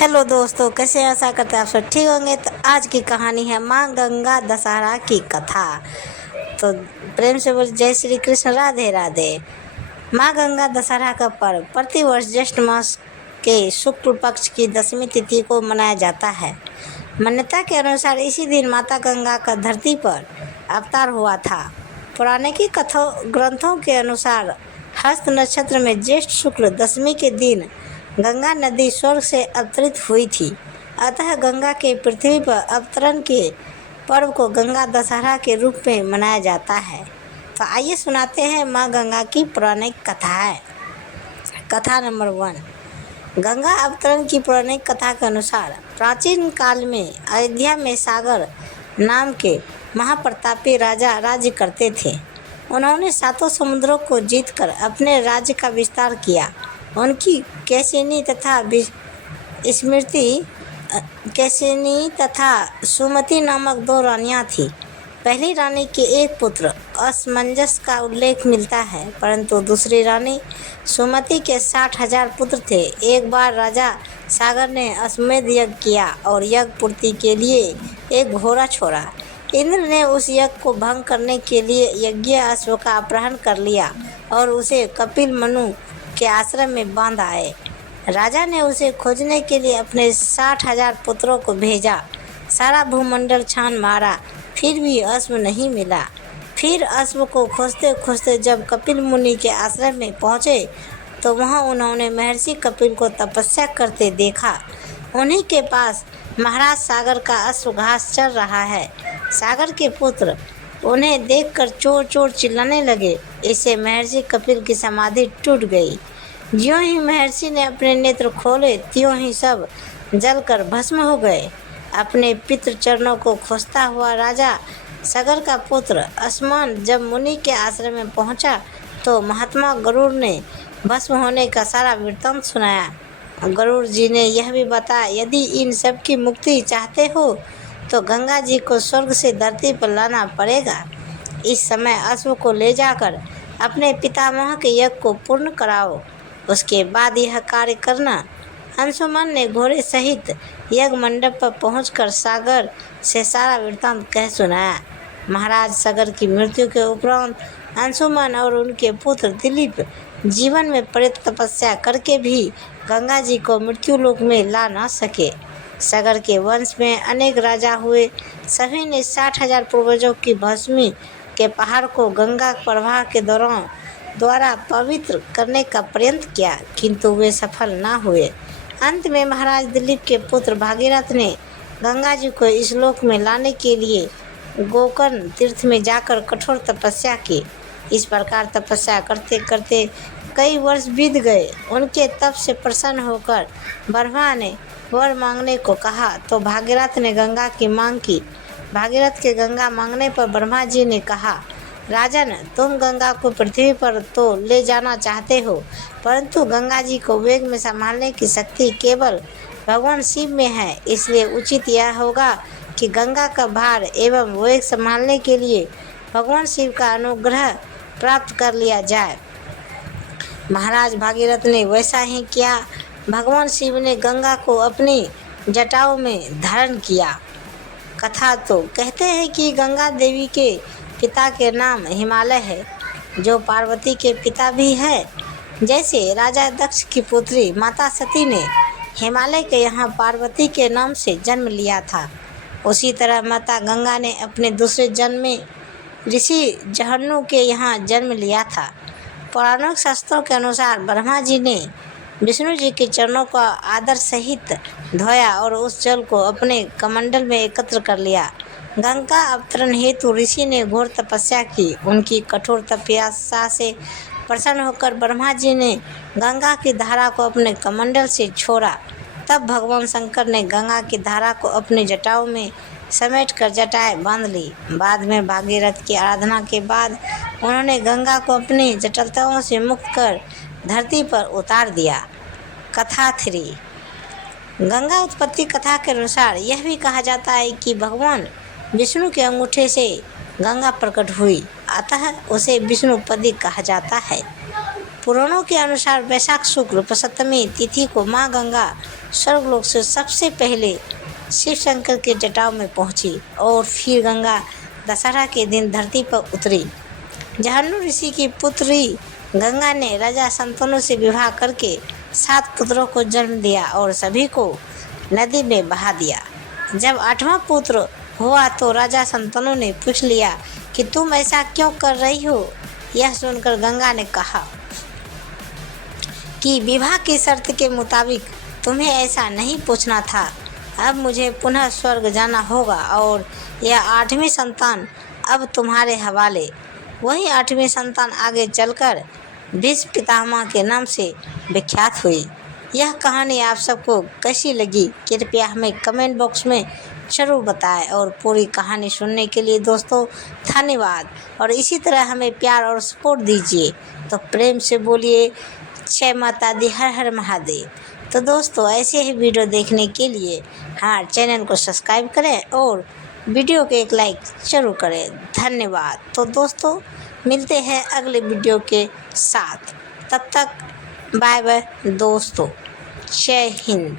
Hello दोस्तों, कैसे हैं? आशा करते हैं आप सब ठीक होंगे। तो आज की कहानी है माँ गंगा दशहरा की कथा। तो प्रेम से बोल जय श्री कृष्ण, राधे राधे। माँ गंगा दशहरा का पर्व प्रतिवर्ष ज्येष्ठ मास के शुक्ल पक्ष की 10वीं तिथि को मनाया जाता है। मान्यता के अनुसार इसी दिन माता गंगा का धरती पर अवतार हुआ था। पौराणिक कथों ग्रंथों के अनुसार हस्त नक्षत्र में ज्येष्ठ शुक्ल 10वीं के दिन गंगा नदी स्वर्ग से अवतरित हुई थी। अतः गंगा के पृथ्वी पर अवतरण के पर्व को गंगा दशहरा के रूप में मनाया जाता है। तो आइए सुनाते हैं माँ गंगा की पौराणिक कथाएं। कथा नंबर 1। गंगा अवतरण की पौराणिक कथा के अनुसार प्राचीन काल में अयोध्या में सागर नाम के महाप्रतापी राजा राज्य करते थे। उन्होंने 7 समुद्रों को जीतकर अपने राज्य का विस्तार किया। उनकी कैसिनी तथा सुमति नामक 2 रानियां थीं। पहली रानी के एक पुत्र असमंजस का उल्लेख मिलता है, परंतु दूसरी रानी सुमति के 60,000 पुत्र थे। एक बार राजा सागर ने अश्वमेध यज्ञ किया और यज्ञ पूर्ति के लिए एक घोड़ा छोड़ा। इंद्र ने उस यज्ञ को भंग करने के लिए यज्ञ अश्व का अपहरण कर लिया और उसे कपिल मनु के आश्रम में बांध आए। राजा ने उसे खोजने के लिए अपने 60,000 पुत्रों को भेजा। सारा भूमंडल छान मारा, फिर भी अश्व नहीं मिला। फिर अश्व को खोजते खोजते जब कपिल मुनि के आश्रम में पहुँचे तो वहाँ उन्होंने महर्षि कपिल को तपस्या करते देखा। उन्हीं के पास महाराज सागर का अश्व घास चर रहा है। सागर के पुत्र उन्हें देखकर चोर चोर चिल्लाने लगे। इससे महर्षि कपिल की समाधि टूट गई। ज्यों ही महर्षि ने अपने नेत्र खोले त्यों ही सब जलकर भस्म हो गए। अपने पितृ चरणों को खोजता हुआ राजा सागर का पुत्र असमान जब मुनि के आश्रम में पहुंचा तो महात्मा गरुड़ ने भस्म होने का सारा वृत्तांत सुनाया। गरुड़ जी ने यह भी बताया, यदि इन सब की मुक्ति चाहते हो तो गंगा जी को स्वर्ग से धरती पर लाना पड़ेगा। इस समय अश्व को ले जाकर अपने पितामह के यज्ञ को पूर्ण कराओ, उसके बाद यह कार्य करना। अंशुमन ने घोड़े सहित यज्ञ मंडप पर पहुंचकर सागर से सारा वृत्तांत कह सुनाया। महाराज सागर की मृत्यु के उपरांत अंशुमन और उनके पुत्र दिलीप जीवन में प्रेत तपस्या करके भी गंगा जी को मृत्यु लोक में ला न सके। सागर के वंश में अनेक राजा हुए। सभी ने 60,000 पूर्वजों की भस्मी के पहाड़ को गंगा प्रवाह के द्वारा पवित्र करने का प्रयत्न किया, किंतु वे सफल न हुए। अंत में महाराज दिलीप के पुत्र भागीरथ ने गंगा जी को इस लोक में लाने के लिए गोकर्ण तीर्थ में जाकर कठोर तपस्या की। इस प्रकार तपस्या करते करते कई वर्ष बीत गए। उनके तप से प्रसन्न होकर ब्रह्मा ने वर मांगने को कहा तो भागीरथ ने गंगा की मांग की। भागीरथ के गंगा मांगने पर ब्रह्मा जी ने कहा, राजन, तुम गंगा को पृथ्वी पर तो ले जाना चाहते हो, परंतु गंगा जी को वेग में संभालने की शक्ति केवल भगवान शिव में है। इसलिए उचित यह होगा कि गंगा का भार एवं वेग संभालने के लिए भगवान शिव का अनुग्रह प्राप्त कर लिया जाए। महाराज भागीरथ ने वैसा ही किया। भगवान शिव ने गंगा को अपनी जटाओं में धारण किया। कथा तो कहते हैं कि गंगा देवी के पिता के नाम हिमालय है, जो पार्वती के पिता भी है। जैसे राजा दक्ष की पुत्री माता सती ने हिमालय के यहाँ पार्वती के नाम से जन्म लिया था, उसी तरह माता गंगा ने अपने दूसरे जन्म में ऋषि जहन्नु के यहाँ जन्म लिया था। पौराणिक शास्त्रों के अनुसार ब्रह्मा जी ने विष्णु जी के चरणों को आदर सहित धोया और उस जल को अपने कमंडल में एकत्र कर लिया। गंगा अवतरण हेतु ऋषि ने घोर तपस्या की। उनकी कठोर तपस्या से प्रसन्न होकर ब्रह्मा जी ने गंगा की धारा को अपने कमंडल से छोड़ा। तब भगवान शंकर ने गंगा की धारा को अपने जटाओं में समेटकर जटाएं बांध ली। बाद में भागीरथ की आराधना के बाद उन्होंने गंगा को अपनी जटिलताओं से मुक्त कर धरती पर उतार दिया। कथा 3। गंगा उत्पत्ति कथा के अनुसार यह भी कहा जाता है कि भगवान विष्णु के अंगूठे से गंगा प्रकट हुई, अतः उसे विष्णुपदी कहा जाता है। पुराणों के अनुसार वैशाख शुक्ल सप्तमी तिथि को माँ गंगा स्वर्गलोक से सबसे पहले शिव शंकर के जटाओं में पहुंची और फिर गंगा दशहरा के दिन धरती पर उतरी। जहन्नू ऋषि की पुत्री गंगा ने राजा संतनु से विवाह करके 7 पुत्रों को जन्म दिया और सभी को नदी में बहा दिया। जब 8वां पुत्र हुआ तो राजा संतनु ने पूछ लिया कि तुम ऐसा क्यों कर रही हो। यह सुनकर गंगा ने कहा कि विवाह की शर्त के मुताबिक तुम्हें ऐसा नहीं पूछना था। अब मुझे पुनः स्वर्ग जाना होगा और यह 8वीं संतान अब तुम्हारे हवाले। वही 8वीं संतान आगे चलकर भीष्म पितामह के नाम से विख्यात हुई। यह कहानी आप सबको कैसी लगी कृपया हमें कमेंट बॉक्स में ज़रूर बताएं और पूरी कहानी सुनने के लिए दोस्तों धन्यवाद। और इसी तरह हमें प्यार और सपोर्ट दीजिए। तो प्रेम से बोलिए जय माता दी, हर हर महादेव। तो दोस्तों ऐसे ही वीडियो देखने के लिए हमारे चैनल को सब्सक्राइब करें और वीडियो को एक लाइक ज़रूर करें। धन्यवाद। तो दोस्तों मिलते हैं अगले वीडियो के साथ, तब तक बाय बाय दोस्तों, जय हिंद।